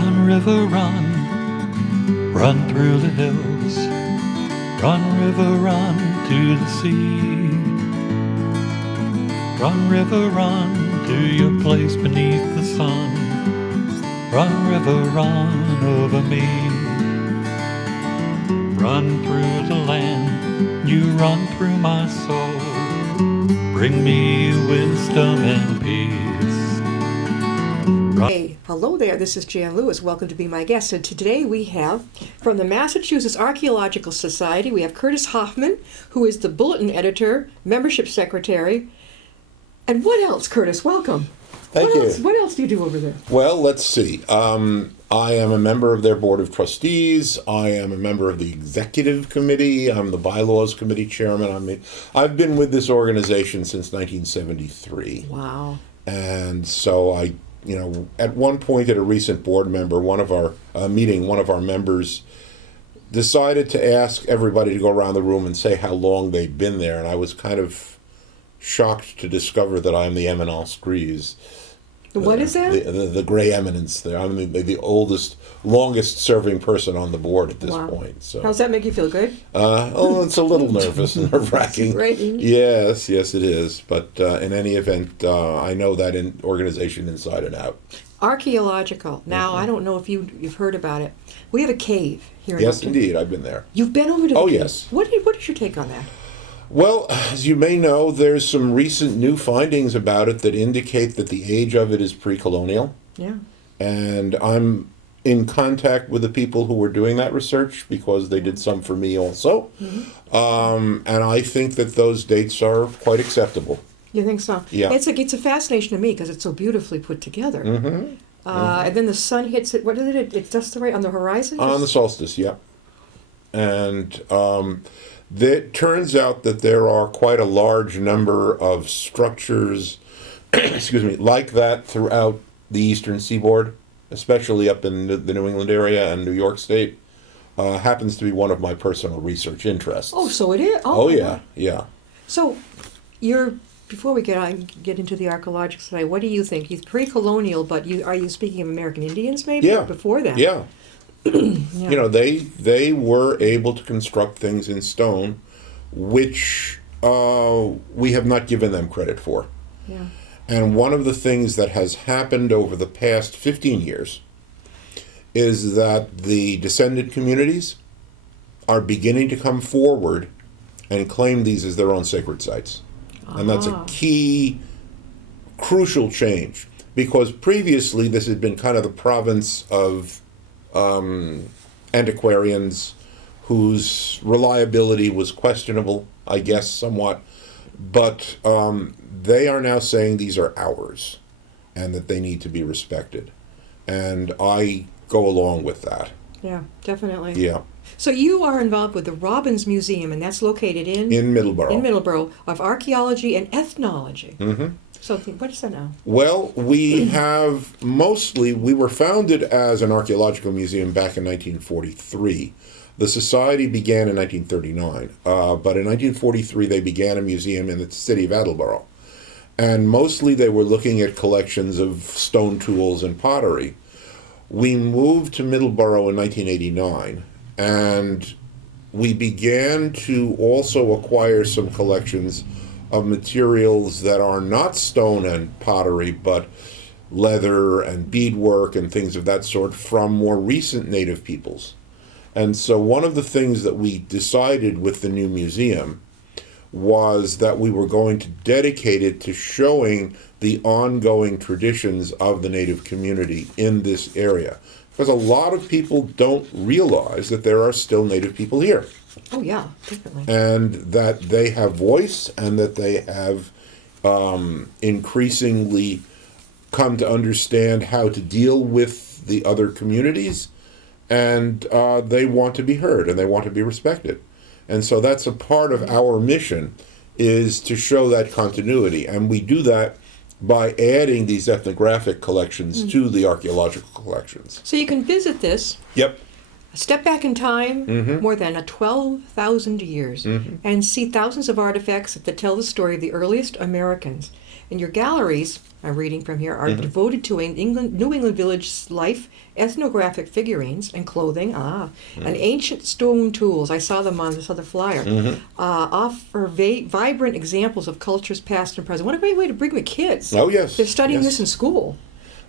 Run, river, run, run through the hills. Run, river, run to the sea. Run, river, run to your place beneath the sun. Run, river, run over me. Run through the land, you run through my soul. Bring me wisdom and peace. Hey, hello there, this is Jan Lewis. Welcome to be my guest. And today we have, from the Massachusetts Archaeological Society, we have Curtis Hoffman, who is the bulletin editor, membership secretary. And what else, Curtis? Welcome. Thank you. What else do you do over there? Well, let's see. I am a member of their board of trustees. I am a member of the executive committee. I'm the bylaws committee chairman. I've been with this organization since 1973. Wow. And so at one point at a recent board member, one of our members decided to ask everybody to go around the room and say how long they'd been there. And I was kind of shocked to discover that I'm the eminence grise. What is that? The gray eminence there. I'm the oldest, longest-serving person on the board at this point. So, how's that make you feel? Good? It's a little nervous and nerve-wracking. Right. Yes, it is. But in any event, I know that organization inside and out. Archaeological. Now, I don't know if you've heard about it. We have a cave here in Yes, Upton. indeed. I've been there. You've been over to the Oh, cave? yes. What is your take on that? Well, as you may know, there's some recent new findings about it that indicate that the age of it is pre-colonial. Yeah. And I'm in contact with the people who were doing that research because they did some for me also. Mm-hmm. And I think that those dates are quite acceptable. You think so? Yeah. It's a fascination to me because it's so beautifully put together. Mm-hmm. And then the sun hits it. What is it? It's just right on the horizon? On the solstice, yeah. And it turns out that there are quite a large number of structures, like that throughout the eastern seaboard, especially up in the New England area and New York State. Happens to be one of my personal research interests. Oh, so it is? Oh yeah, yeah. So, before we get into the archaeological side, what do you think? He's pre-colonial, but are you speaking of American Indians maybe? Yeah. Or before that? Yeah. Yeah. They were able to construct things in stone, which we have not given them credit for. Yeah. And one of the things that has happened over the past 15 years is that the descendant communities are beginning to come forward and claim these as their own sacred sites. And that's a key, crucial change, because previously this had been kind of the province of antiquarians whose reliability was questionable, I guess, somewhat. But they are now saying these are ours and that they need to be respected. And I go along with that. Yeah, definitely. Yeah. So you are involved with the Robbins Museum, and that's located in Middleborough. In Middleborough, of archaeology and ethnology. Mm-hmm. So what is that now? Well, we were founded as an archaeological museum back in 1943. The society began in 1939, but in 1943 they began a museum in the city of Attleboro. And mostly they were looking at collections of stone tools and pottery. We moved to Middleborough in 1989, and we began to also acquire some collections of materials that are not stone and pottery, but leather and beadwork and things of that sort from more recent native peoples. And so one of the things that we decided with the new museum was that we were going to dedicate it to showing the ongoing traditions of the native community in this area. Because a lot of people don't realize that there are still native people here. Oh, yeah, definitely. And that they have voice and that they have increasingly come to understand how to deal with the other communities, and they want to be heard and they want to be respected. And so that's a part of our mission, is to show that continuity. And we do that by adding these ethnographic collections to the archaeological collections. So you can visit this. Yep. Step back in time more than 12,000 years and see thousands of artifacts that tell the story of the earliest Americans. And your galleries, I'm reading from here, are devoted to New England village life, ethnographic figurines and clothing, and ancient stone tools. I saw them on this other flyer. Offer vibrant examples of cultures past and present. What a great way to bring the kids. Oh, yes. They're studying yes. this in school.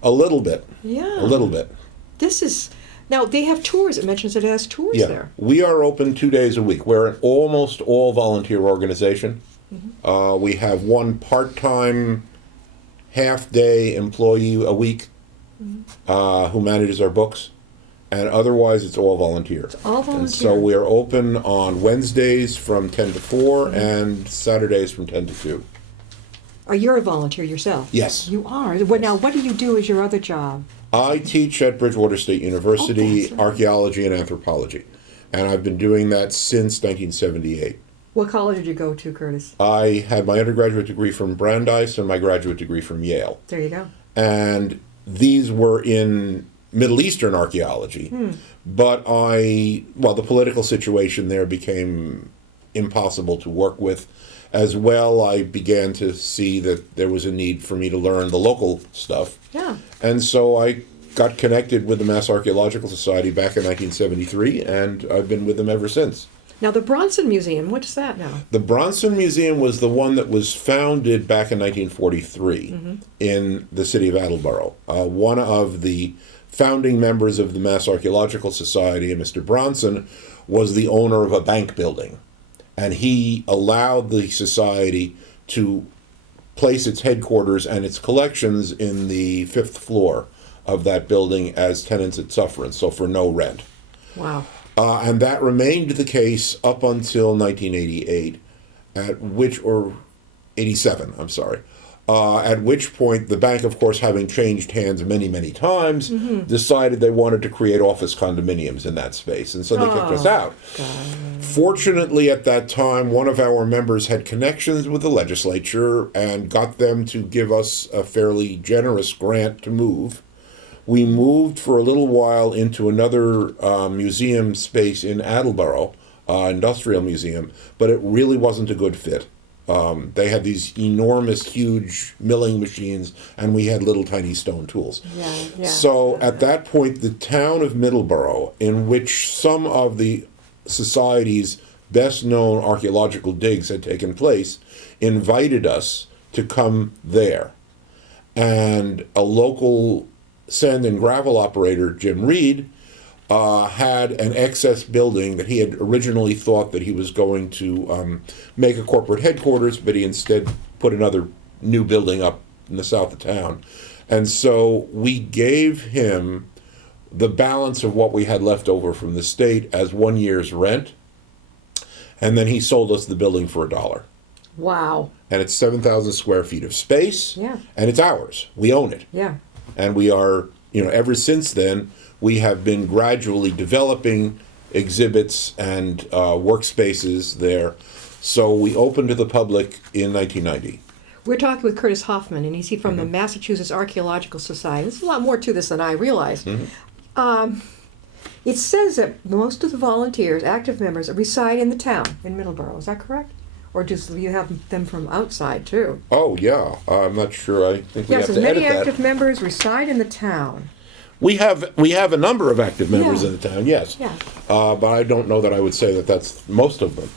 A little bit. Yeah. A little bit. This is... Now, they have tours. It mentions it has tours there. We are open 2 days a week. We're an almost all volunteer organization. We have one part-time, half-day employee a week who manages our books, and otherwise it's all volunteer. It's all volunteer. And so we're open on Wednesdays from 10 to 4 and Saturdays from 10 to 2. You're a volunteer yourself? Yes. You are? Well, now, what do you do as your other job? I teach at Bridgewater State University archaeology and anthropology, and I've been doing that since 1978. What college did you go to, Curtis? I had my undergraduate degree from Brandeis and my graduate degree from Yale. There you go. And these were in Middle Eastern archaeology, but the political situation there became impossible to work with. As well, I began to see that there was a need for me to learn the local stuff. Yeah. And so I got connected with the Mass Archaeological Society back in 1973, and I've been with them ever since. Now, the Bronson Museum, what's that now? The Bronson Museum was the one that was founded back in 1943 in the city of Attleboro. One of the founding members of the Mass Archaeological Society, Mr. Bronson, was the owner of a bank building. And he allowed the society to place its headquarters and its collections in the 5th floor of that building as tenants at sufferance, so for no rent. Wow. And that remained the case up until 1988, or 87, I'm sorry. At which point the bank, of course, having changed hands many, many times, decided they wanted to create office condominiums in that space, and so they kicked us out. Fortunately, at that time, one of our members had connections with the legislature and got them to give us a fairly generous grant to move. We moved for a little while into another museum space in Attleboro, industrial museum, but it really wasn't a good fit. They had these enormous, huge milling machines, and we had little tiny stone tools. So at that point, the town of Middleborough, in which some of the society's best-known archaeological digs had taken place, invited us to come there. And a local sand and gravel operator, Jim Reed, had an excess building that he had originally thought that he was going to make a corporate headquarters, but he instead put another new building up in the south of town. And so we gave him the balance of what we had left over from the state as 1 year's rent, and then he sold us the building for $1. Wow. And it's 7,000 square feet of space, and it's ours. We own it. Yeah. And we are, ever since then, we have been gradually developing exhibits and workspaces there. So we opened to the public in 1990. We're talking with Curtis Hoffman, and he's from the Massachusetts Archaeological Society. There's a lot more to this than I realized. It says that most of the volunteers, active members, reside in the town, in Middleborough. Is that correct? Or do you have them from outside, too? Oh, yeah. I'm not sure. I think we have to edit that. Yes, many active members reside in the town. We have a number of active members in the town, yes. Yeah. But I don't know that I would say that that's most of them.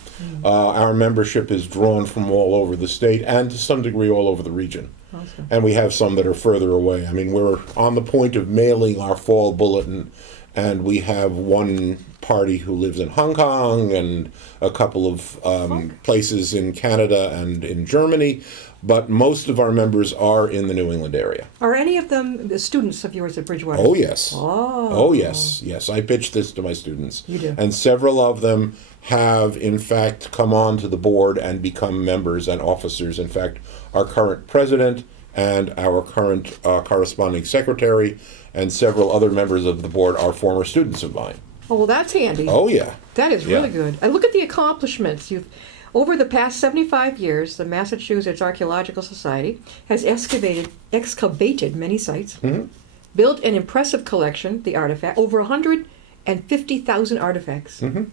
Our membership is drawn from all over the state and to some degree all over the region. Awesome. And we have some that are further away. I mean, we're on the point of mailing our fall bulletin, and we have one party who lives in Hong Kong and a couple of places in Canada and in Germany. But most of our members are in the New England area. Are any of them the students of yours at Bridgewater? Oh, yes. Oh, yes. Yes, I pitch this to my students. You do. And several of them have, in fact, come on to the board and become members and officers. In fact, our current president and our current corresponding secretary and several other members of the board are former students of mine. Oh, well, that's handy. Oh, yeah. That is really good. And look at the accomplishments. Over the past 75 years, the Massachusetts Archaeological Society has excavated many sites, built an impressive collection, the artifact, over 100 and 50,000 artifacts. Mhm.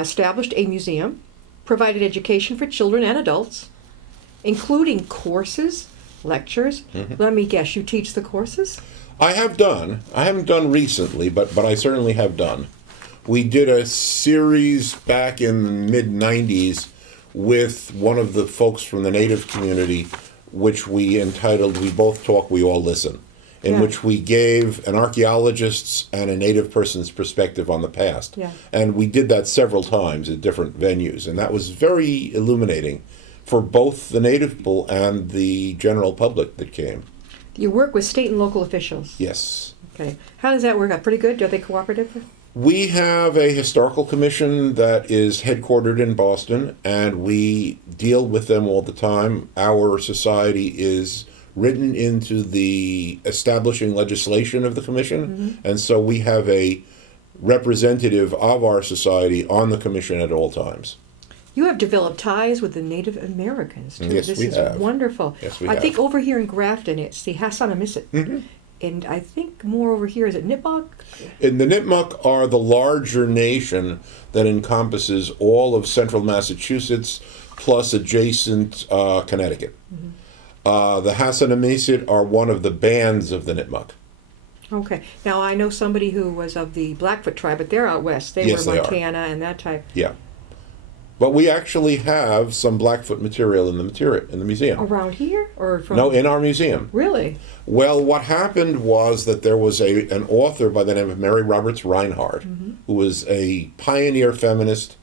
Established a museum, provided education for children and adults, including courses, lectures. Let me guess, you teach the courses? I have done. I haven't done recently, but I certainly have done. We did a series back in the mid-90s with one of the folks from the Native community, which we entitled We Both Talk, We All Listen, in Yeah. which we gave an archaeologist's and a Native person's perspective on the past. Yeah. And we did that several times at different venues, and that was very illuminating for both the Native people and the general public that came. You work with state and local officials. Yes. Okay. How does that work out? Pretty good? Are they cooperative? We have a historical commission that is headquartered in Boston, and we deal with them all the time. Our society is written into the establishing legislation of the commission, and so we have a representative of our society on the commission at all times. You have developed ties with the Native Americans, too. Yes, this we is have. wonderful. Yes, we I have. think over here in Grafton, it's the Hassanamisset. And I think more over here, is it Nipmuc? And the Nipmuc are the larger nation that encompasses all of central Massachusetts plus adjacent Connecticut. The Hassanamisset are one of the bands of the Nipmuc. Okay. Now, I know somebody who was of the Blackfoot tribe, but they're out west. They Yes, were they are. Montana and that type. Yeah. But we actually have some Blackfoot material in the museum. Around here? Or from... No, in our museum. Really? Well, what happened was that there was an author by the name of Mary Roberts Reinhardt, who was a pioneer feminist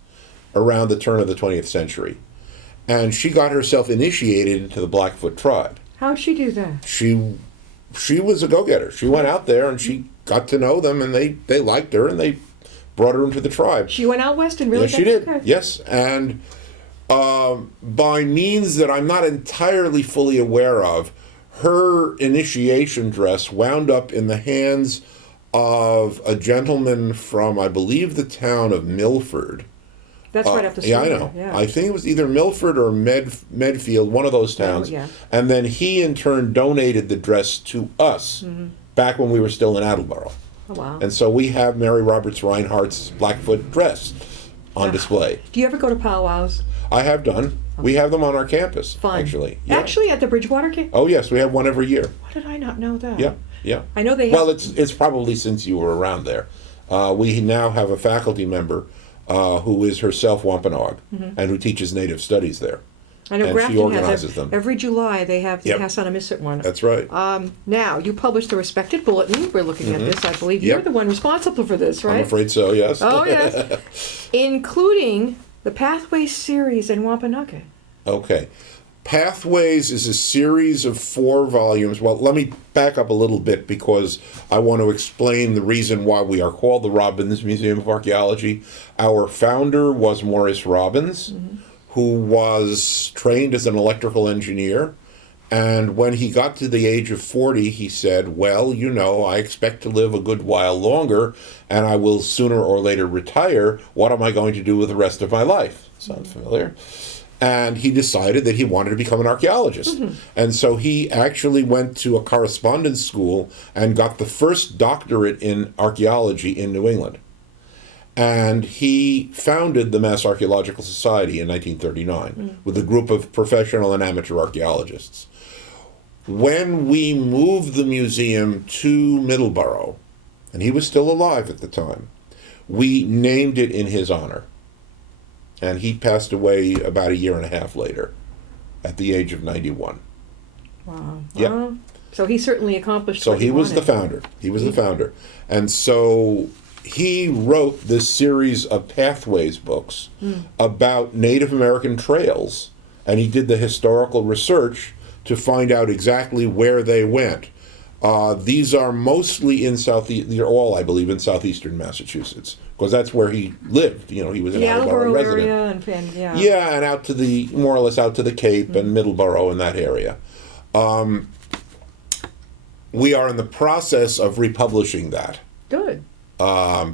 around the turn of the 20th century. And she got herself initiated into the Blackfoot tribe. How'd she do that? She was a go-getter. She went out there and she got to know them, and they liked her, and they brought her into the tribe. She went out west and really Yes, she did. Okay. Yes, and by means that I'm not entirely fully aware of, her initiation dress wound up in the hands of a gentleman from, I believe, the town of Milford. That's right up the street. Yeah, I know. Yeah. I think it was either Milford or Medfield, one of those towns. yeah. And then he, in turn, donated the dress to us back when we were still in Attleboro. Oh, wow. And so we have Mary Roberts Reinhardt's Blackfoot dress on display. Do you ever go to powwows? I have done. We have them on our campus, Fun. actually. Yeah. Actually, at the Bridgewater camp? Oh, yes, we have one every year. Why did I not know that? Yeah, yeah. I know they have... Well, it's probably since you were around there. We now have a faculty member who is herself Wampanoag and who teaches Native Studies there. I know and Grafton she organizes has them. Every July they have the Yep. Hassanamisset one. That's right. Now, you published the Respected Bulletin. We're looking at this, I believe. Yep. You're the one responsible for this, right? I'm afraid so, yes. Oh, yes. Including the Pathways series in Wampanoag. Okay. Pathways is a series of 4 volumes. Well, let me back up a little bit because I want to explain the reason why we are called the Robbins Museum of Archaeology. Our founder was Morris Robbins, who was trained as an electrical engineer. And when he got to the age of 40, he said, well, you know, I expect to live a good while longer, and I will sooner or later retire. What am I going to do with the rest of my life? Sounds familiar? And he decided that he wanted to become an archaeologist. And so he actually went to a correspondence school and got the first doctorate in archaeology in New England. And he founded the Mass Archaeological Society in 1939 with a group of professional and amateur archaeologists. When we moved the museum to Middleborough, and he was still alive at the time, we named it in his honor. And he passed away about 1.5 years later, at the age of 91. Wow. Yeah. Well, so he certainly accomplished So what he was the wanted. founder. He was the founder. And so he wrote this series of Pathways books about Native American trails, and he did the historical research to find out exactly where they went. These are mostly in they're all, I believe, in southeastern Massachusetts, because that's where he lived. You know, he was an The Attleboro Attleboro resident. area and yeah. Yeah, and out to more or less out to the Cape and Middleborough and that area. We are in the process of republishing that Good.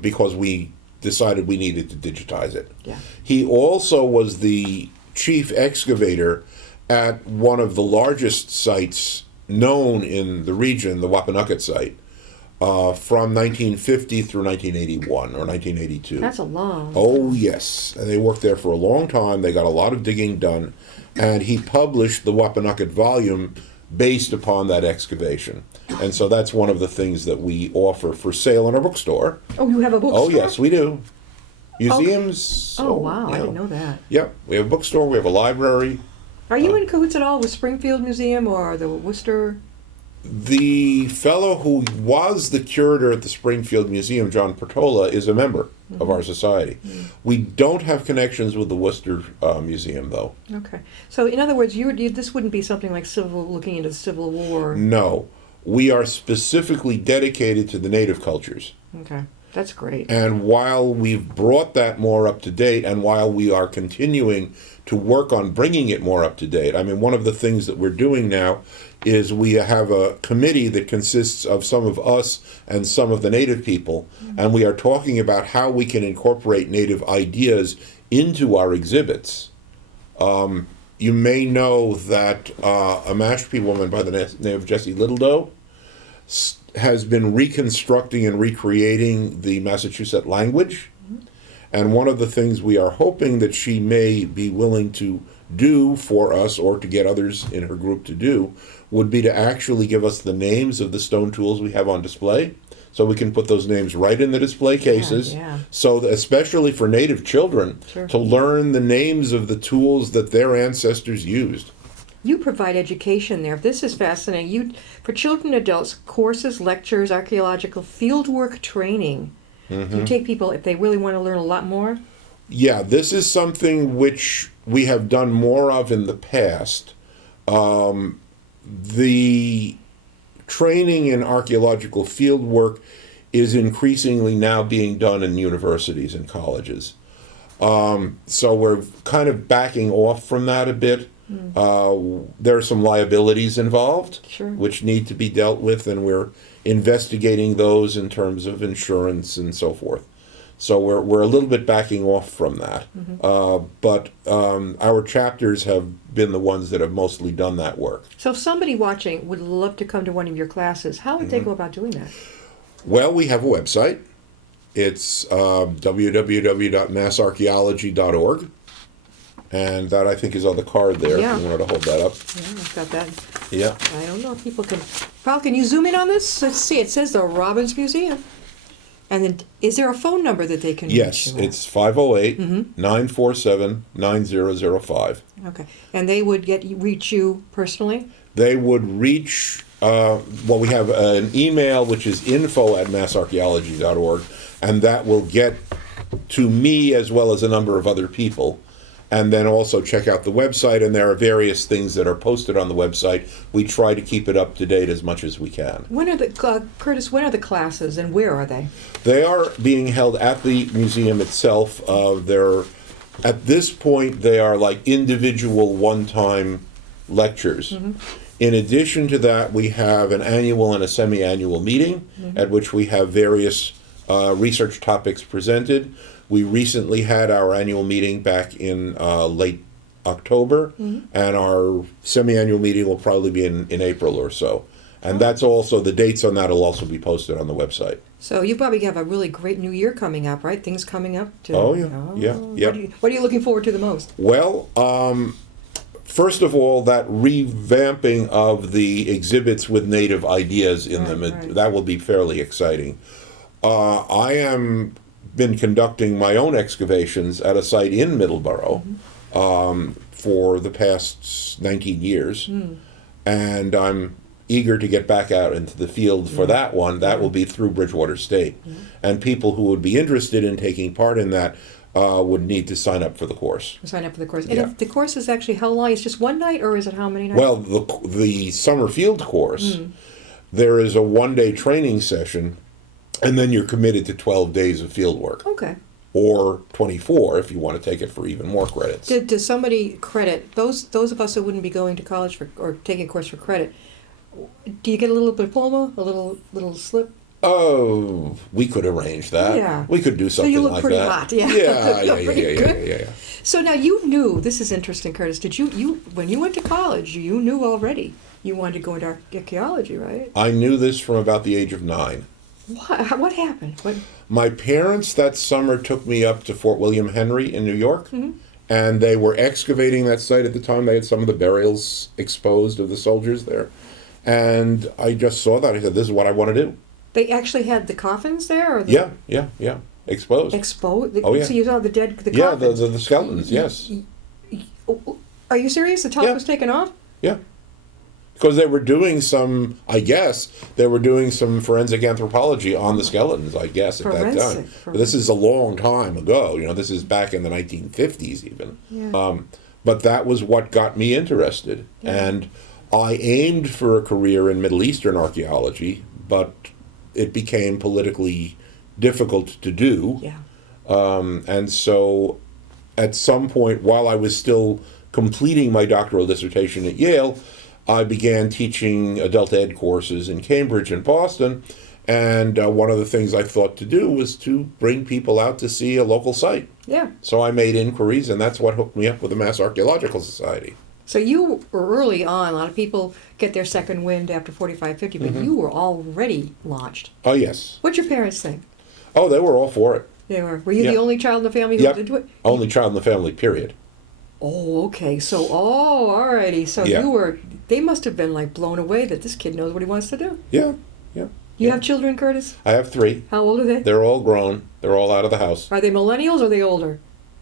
because we decided we needed to digitize it. Yeah. He also was the chief excavator at one of the largest sites known in the region, the Wampanoag site, from 1950 through 1981 or 1982. That's a long. Oh, yes. And they worked there for a long time. They got a lot of digging done. And he published the Wampanoag volume based upon that excavation. And so that's one of the things that we offer for sale in our bookstore. Oh, you have a bookstore? Oh, yes, we do. Museums. Oh, wow. you I know. didn't know that. Yep. We have a bookstore. We have a library. Are you in cahoots at all with Springfield Museum or the Worcester? The fellow who was the curator at the Springfield Museum, John Pertola, is a member of our society. We don't have connections with the Worcester Museum, though. Okay. So, in other words, this wouldn't be something like looking into the Civil War. No. We are specifically dedicated to the native cultures. Okay. That's great. And while we've brought that more up to date, and while we are continuing to work on bringing it more up to date, I mean, one of the things that we're doing now is we have a committee that consists of some of us and some of the native people, and we are talking about how we can incorporate native ideas into our exhibits. You may know that a Mashpee woman by the name of Jessie Littledoe has been reconstructing and recreating the Massachusetts language. And one of the things we are hoping that she may be willing to do for us, or to get others in her group to do, would be to actually give us the names of the stone tools we have on display, so we can put those names right in the display cases. Yeah. So that, especially for native children, Sure. to learn the names of the tools that their ancestors used. You provide education there. This is fascinating. For children and adults, courses, lectures, archaeological fieldwork training. You take people, if they really want to learn a lot more? Yeah, this is something which we have done more of in the past. The training in archaeological fieldwork is increasingly now being done in universities and colleges. So we're kind of backing off from that a bit. There are some liabilities involved, Sure. which need to be dealt with, and we're investigating those in terms of insurance and so forth. So we're a little bit backing off from that. But our chapters have been the ones that have mostly done that work. So if somebody watching would love to come to one of your classes, how would they go about doing that? Well, we have a website. It's www.massarcheology.org. And that, I think, is on the card there, Yeah. if you wanted to hold that up. Yeah, I've got that. Yeah. I don't know if people can... Paul, can you zoom in on this? Let's see. It says the Robbins Museum. And then, is there a phone number that they can Yes, reach you at? it's 508-947-9005. Okay. And they would reach you personally? They would reach, well, we have an email, which is info@massarcheology.org, and that will get to me as well as a number of other people. And then also check out the website, and there are various things that are posted on the website. We try to keep it up to date as much as we can. When are the Curtis? When are the classes, and where are they? They are being held at the museum itself. At this point, they are like individual one-time lectures. In addition to that, we have an annual and a semi-annual meeting at which we have various research topics presented. We recently had our annual meeting back in late October, and our semi-annual meeting will probably be in April or so. And that's also, the dates on that will also be posted on the website. So you probably have a really great new year coming up, right? Things coming up. Oh, yeah. Yeah. What are you looking forward to the most? Well, first of all, that revamping of the exhibits with native ideas in them, Right. that will be fairly exciting. I am been conducting my own excavations at a site in Middleborough for the past 19 years, and I'm eager to get back out into the field for that one. That will be through Bridgewater State, and people who would be interested in taking part in that would need to sign up for the course. Sign up for the course. And Yeah. if the course is actually how long? It's just one night, or is it how many nights? Well, the summer field course, there is a one-day training session, and then you're committed to 12 days of field work, Okay. or 24 if you want to take it for even more credits. Does somebody credit those of us that wouldn't be going to college or taking a course for credit? Do you get a little diploma, a little slip? Oh, we could arrange that. Yeah. We could do So something you look like pretty that. hot, yeah. Yeah. Pretty good. Yeah. So now you knew, this is interesting, Curtis. Did you when you went to college, you knew already you wanted to go into archaeology, right? I knew this from about the age of 9. What happened? What? My parents that summer took me up to Fort William Henry in New York, Mm-hmm. and they were excavating that site at the time. They had some of the burials exposed of the soldiers there. And I just saw that. I said, this is what I want to do. They actually had the coffins there? Or the Yeah. Exposed. Exposed? Oh, yeah. So you saw the Yeah, coffins? the skeletons, yes. Are you serious? The top Yeah. was taken off? Yeah. Because they were doing some, I guess, they were doing some forensic anthropology on the skeletons, I guess, at that time. But this is a long time ago. This is back in the 1950s even. Yeah. But that was what got me interested. Yeah. And I aimed for a career in Middle Eastern archaeology, but it became politically difficult to do. Yeah. And so at some point, while I was still completing my doctoral dissertation at Yale, I began teaching adult ed courses in Cambridge and Boston. And one of the things I thought to do was to bring people out to see a local site. Yeah. So I made inquiries, and that's what hooked me up with the Mass Archaeological Society. So you were early on. A lot of people get their second wind after 45, 50, but you were already launched. Oh, yes. What'd your parents think? Oh, they were all for it. They were. Were you Yeah. the only child in the family who was into it? Only child in the family, period. Oh, okay. So, alrighty. So Yeah. they must have been like blown away that this kid knows what he wants to do. Yeah. You have children, Curtis? I have 3. How old are they? They're all grown. They're all out of the house. Are they millennials or are they older?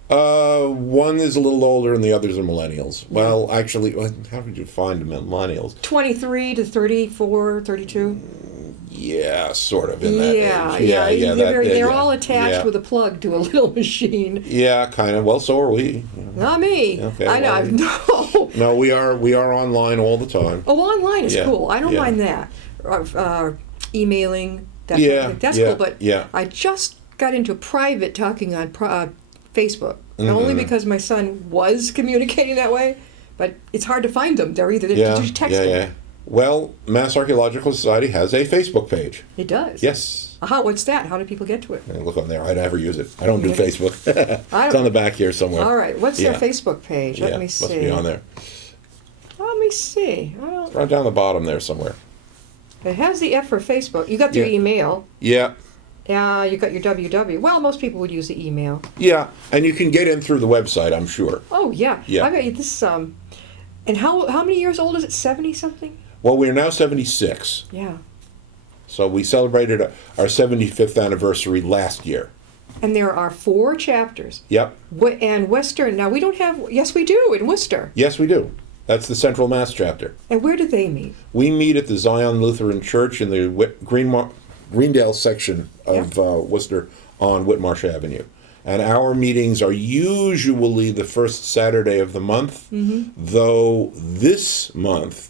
One is a little older and the others are millennials. Well, actually, how did you find millennials? 23 to 34, 32? Yeah, sort of in that Yeah, age. yeah. They're yeah, all attached yeah. with a plug to a little machine. Yeah, kind of. Well, so are we. Not me. Okay, I know. well, No. No, we are online all the time. Oh, online is Yeah, cool. I don't yeah. mind that. Emailing. That Yeah, kind of thing. That's yeah, cool. But yeah. I just got into private talking on Facebook. Only because my son was communicating that way. But it's hard to find them. They're either just texting. Yeah. Well, Mass Archaeological Society has a Facebook page. It does. Yes. Aha, what's that? How do people get to it? Look on there. I never use it. I don't do Yeah. Facebook. It's on the back here somewhere. All right. What's Yeah. their Facebook page? Let me see. Must be on there. Let me see. I don't. Right down the bottom there somewhere. It has the F for Facebook. You got their Yeah. email. Yeah. Yeah, you got your www. Well, most people would use the email. Yeah. And you can get in through the website, I'm sure. Oh yeah. Yeah. I got you this. And how many years old is it? 70 something? Well, we're now 76. Yeah. So we celebrated our 75th anniversary last year. And there are 4 chapters. Yep. And Western. Now we don't have. Yes, we do in Worcester. Yes, we do. That's the Central Mass chapter. And where do they meet? We meet at the Zion Lutheran Church in the Greendale section of Worcester on Whitmarsh Avenue. And our meetings are usually the first Saturday of the month, though this month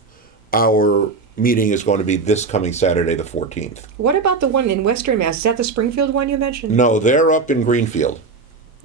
our meeting is going to be this coming Saturday, the 14th. What about the one in Western Mass? Is that the Springfield one you mentioned? No, they're up in Greenfield.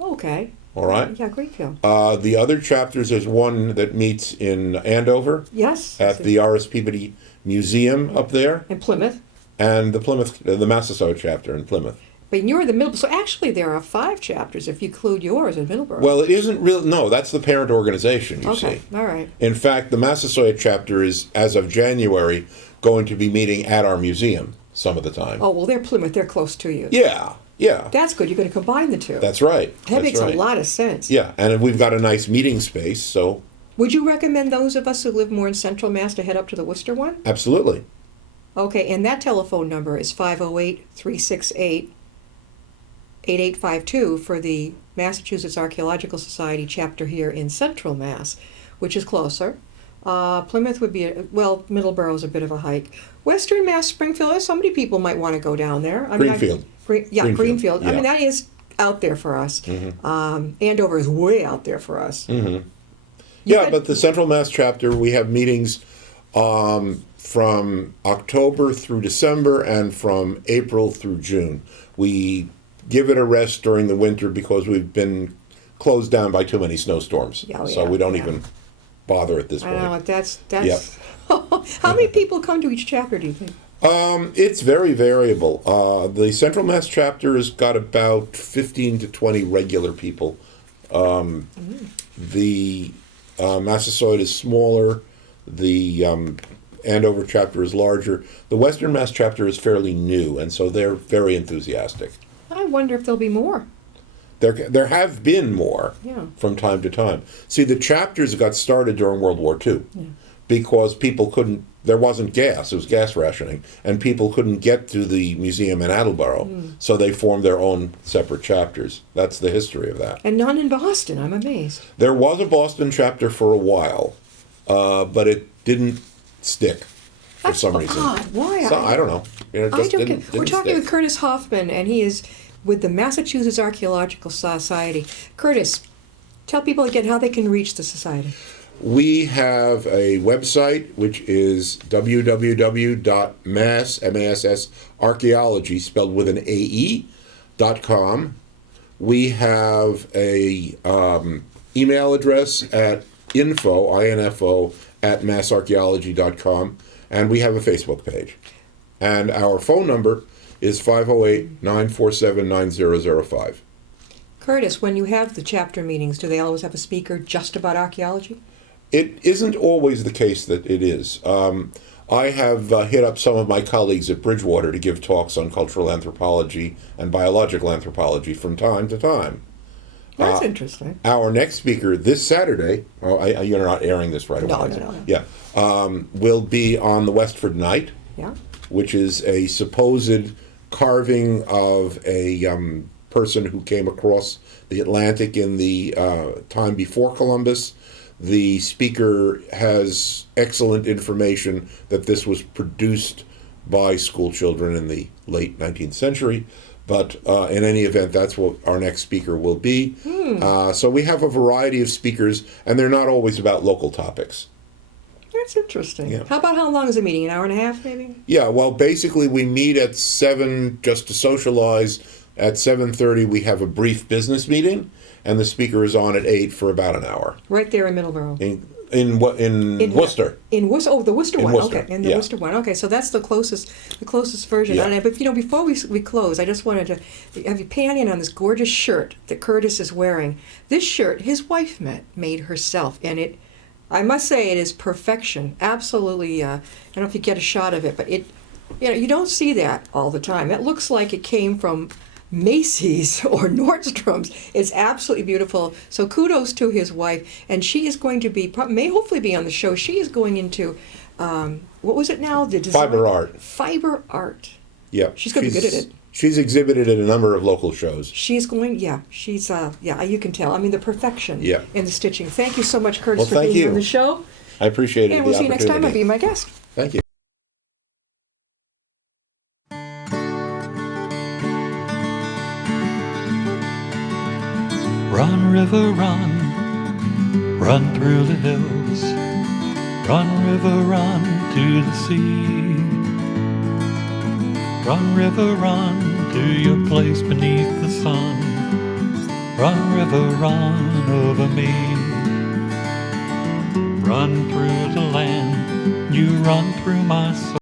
Okay. All right? Yeah, Greenfield. The other chapters, there's one that meets in Andover Yes. at the R.S. Peabody Museum up there, In Plymouth. and the Massasoit chapter in Plymouth. But you're in the middle. So actually, there are 5 chapters if you include yours in Middleborough. Well, it isn't real. No, that's the parent organization, you okay. see. All right. In fact, the Massasoit chapter is, as of January, going to be meeting at our museum some of the time. Oh, well, they're Plymouth. They're close to you. Yeah. That's good. You're going to combine the 2. That's right. That makes right. a lot of sense. Yeah, and we've got a nice meeting space, so Would you recommend those of us who live more in Central Mass to head up to the Worcester one? absolutely. Okay, and that telephone number is 508-368-8852 for the Massachusetts Archaeological Society chapter here in Central Mass, which is closer. Plymouth would be, Middleborough's a bit of a hike. Western Mass, Springfield, so many people might want to go down there. Greenfield. Greenfield. I Yeah. mean, that is out there for us. Andover is way out there for us. Yeah, but the Central Mass chapter, we have meetings from October through December and from April through June. We give it a rest during the winter because we've been closed down by too many snowstorms. So we don't even bother at this point. I know, that's How many people come to each chapter, do you think? It's very variable. The Central Mass chapter has got about 15 to 20 regular people. The Massasoit is smaller. The Andover chapter is larger. The Western Mass chapter is fairly new, and so they're very enthusiastic. I wonder if there'll be more. There have been more Yeah. from time to time. See, the chapters got started during World War II because people couldn't, there wasn't gas, it was gas rationing, and people couldn't get to the museum in Attleboro, so they formed their own separate chapters. That's the history of that. And none in Boston. I'm amazed. There was a Boston chapter for a while, but it didn't stick for That's some reason. odd. Why? So, I don't know. It I just don't didn't, get. We're didn't talking stick. with Curtis Hoffman, and he is with the Massachusetts Archaeological Society. Curtis, tell people again how they can reach the society. We have a website, which is www.mass.archaeology, spelled with an AE.com. We have a email address at info, at massarchaeology.com, and we have a Facebook page. And our phone number is 508-947-9005. Curtis, when you have the chapter meetings, do they always have a speaker just about archaeology? It isn't always the case that it is. I have hit up some of my colleagues at Bridgewater to give talks on cultural anthropology and biological anthropology from time to time. That's interesting. Our next speaker this Saturday, you're not airing this right away. No. Yeah, will be on the Westford Night, Yeah. which is a supposed carving of a person who came across the Atlantic in the time before Columbus. The speaker has excellent information that this was produced by school children in the late 19th century. But in any event, that's what our next speaker will be. So we have a variety of speakers, and they're not always about local topics. That's interesting. Yeah. How long is the meeting? An hour and a half, maybe? Yeah, well, basically we meet at 7 just to socialize. At 7:30 we have a brief business meeting, and the speaker is on at 8 for about an hour. Right there in Middleborough. In Worcester. In Worcester. Oh, the Worcester In one. Worcester, Okay, in the yeah. Worcester one. Okay, so that's the closest version. Yeah. But before we close, I just wanted to have you pan in on this gorgeous shirt that Curtis is wearing. This shirt, his wife made herself, and it, I must say, it is perfection. Absolutely. I don't know if you get a shot of it, but you don't see that all the time. It looks like it came from Macy's or Nordstrom's. It's absolutely beautiful. So kudos to his wife, and she is going to be, may hopefully be on the show. She is going into, what was it now? The design? Fiber art. Fiber art. Yeah. She's going to be good at it. She's exhibited at a number of local shows. She's going, she's, you can tell. I mean, the perfection Yeah. in the stitching. Thank you so much, Curtis, Well, for thank being you. on the show. I appreciate it. And we'll see you next time. I'll be my guest. Thank you. Run, river, run, run through the hills. Run, river, run to the sea. Run, river, run to your place beneath the sun. Run, river, run over me. Run through the land, you run through my soul.